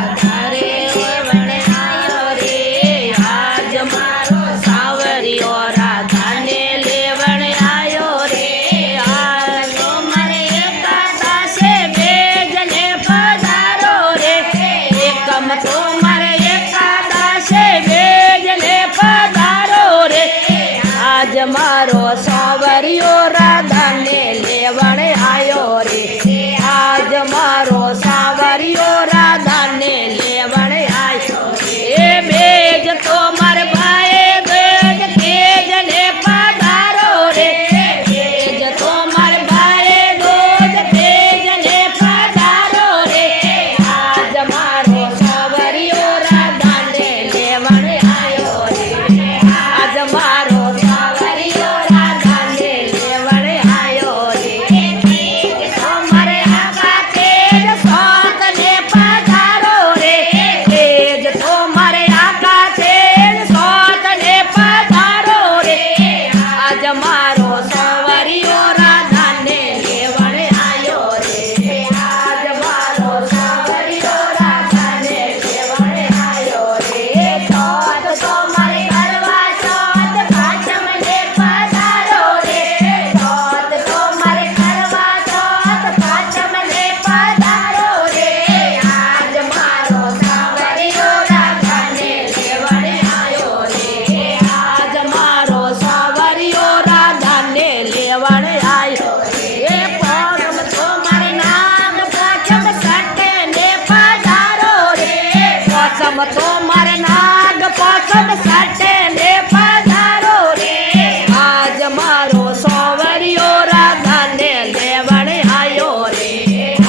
રાધારે લેવણ આયો રે આજ મારો સાવરિયો રાધાને લેવણ આયો રે આજ મારે એકાદાસે બેજને પધારો રે એકમ તો મારે એકાદાસે બેજને પધારો રે આજ મારો સાવરિયો રાધાને લેવણ આયો રે આજ મારો સાવરિયો રાધાને લેવણ આયો એ બેજ તો મારે ભાઈ બેજ તેજને પધારો રે બેજ તો મારે ભાઈ દોજ તેજને પધારો રે આજ મારો સાવરિયો રાધાને લેવણ આયો રે આજ મારો સાવરિયો રાધાને લેવણ આયો રે તો મારે આકા તેજ સોતને પધારો રે તેજ તો મારે આકા તેજ સોતને પધારો રે આજ મારો સાવરિયો રાધાને લેવણ આયો રે આજ મારો સાવરિયો રાધાને લેવણ આયો રે સોત તો મારે કરવા સોત પાંચમને પધારો રે સોત તો મારે કરવા સોત પાંચમને પધારો રે આજ મારો સાવરિયો રાધાને લેવણ આયો રે આજ મારો સાવરિયો રાધાને લેવણ આયો રે પોગમ તો મારે નામ પોચમ સટે ને પધારો રે પોચમ તો મારે નાગ પોચમ સટે ને પધારો રે આજ મારો સાવરિયો રાધાને લેવણ આયો રે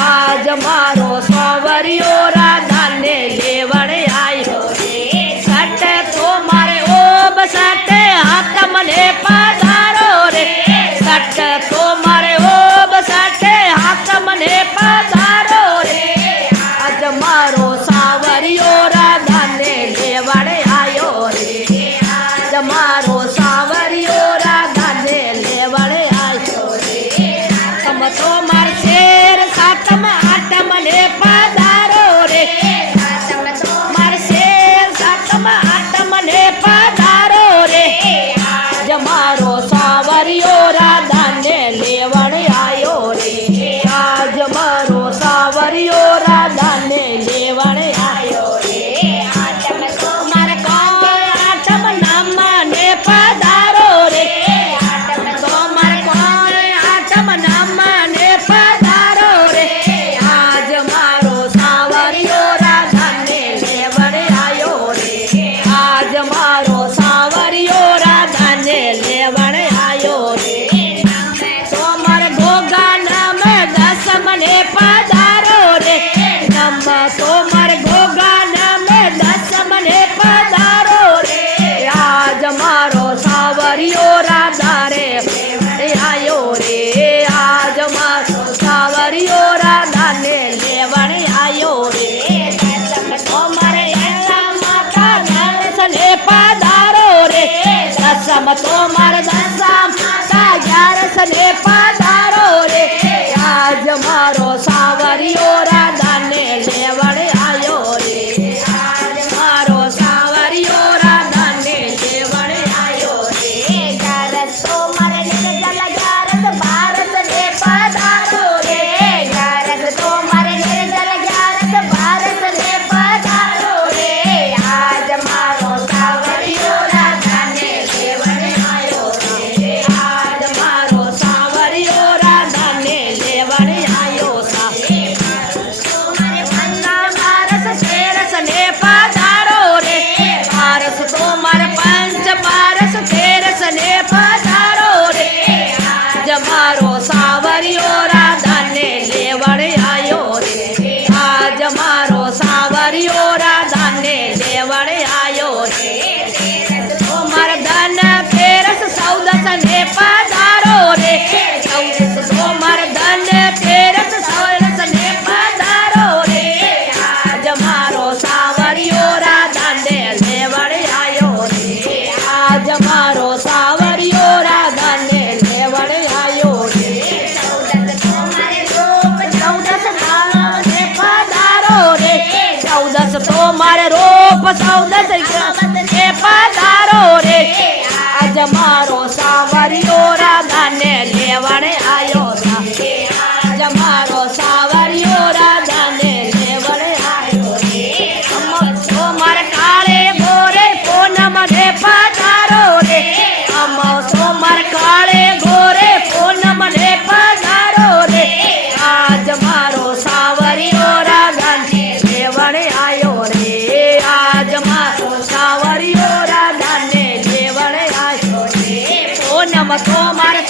આજ મારો સાવરિયો રાધાને લેવણ આયો રે સટે તો મારે ઓબ સટે હાથ મને પધારો રે સટે તો મારે ઓબ સટે હાથ મને પધારો રે આજ મારો સાવરિયો રાધાને લેવણ આયો રે આજ મારો સાવરિયો રાધાને લેવણ આયો રે તમ તો માર શેર સાતમ આઠમ ને પધારો રે તમ તો માર શેર સાતમ આઠમ ને પધારો રે આજ મારો સાવરિયો રાધાને લેવણ આયો રે આજ મારો સાવરિયો રાધાને લેવણ આયો રે આઠમ તો મારે કોણ આઠમ નામ ને પધારો રે આઠમ તો મારે કોણ આઠમ નામ ને પધારો રે આજ મારો સાવરિયો રાધાને લેવણ આયો રે આજ મારો સાવરિયો રાધાને લેવણ આયો રે તો મારે ગોગા નામ દસમ ને પધારો રે નમ તો મારે ગોગા નામ દસમ ને પધારો રે આજ મારો સાવરિયો રાધા રે આયો રે આજ મારો સાવરિયો રાધાને લેવણ આયો રે તો મારે એલા માતા દર્શને પધારો રે દસમ તો મારે દસમ માતા દર્શને પધારો રે આજ મારો સાવરિયો રાધાને લેવણ આયો રે આજ મારો સાવરિયો રાધાને લેવણ આયો રે ગરસ તો મારે નિર્જલ ગરસ ભારત ને પધારો રે ગરસ તો મારે નિર્જલ ગરસ ભારત ને પધારો રે આજ મારો સાવરિયો રાધાને લેવણ આયો રે આજ મારો સાવરિયો સૌદસ તો મારે રૂપ સૌદસ એ પધારો રે આજ મારો સાવરિયો રાધાને લેવણે આયો રે આજ મારો સાવરિયો રાધાને લેવણે આયો રે તો મારે કાળે ગોરે પૂનમ રે પધારો રે તો મારે કાળે ગોરે પૂનમ રે પધારો રે આજ મારો સાવરિયો રાધાને લેવણે આયો રે આજ મારો સાવરિયો રાધાને લેવણે આયો રે પૂનમ તો મારે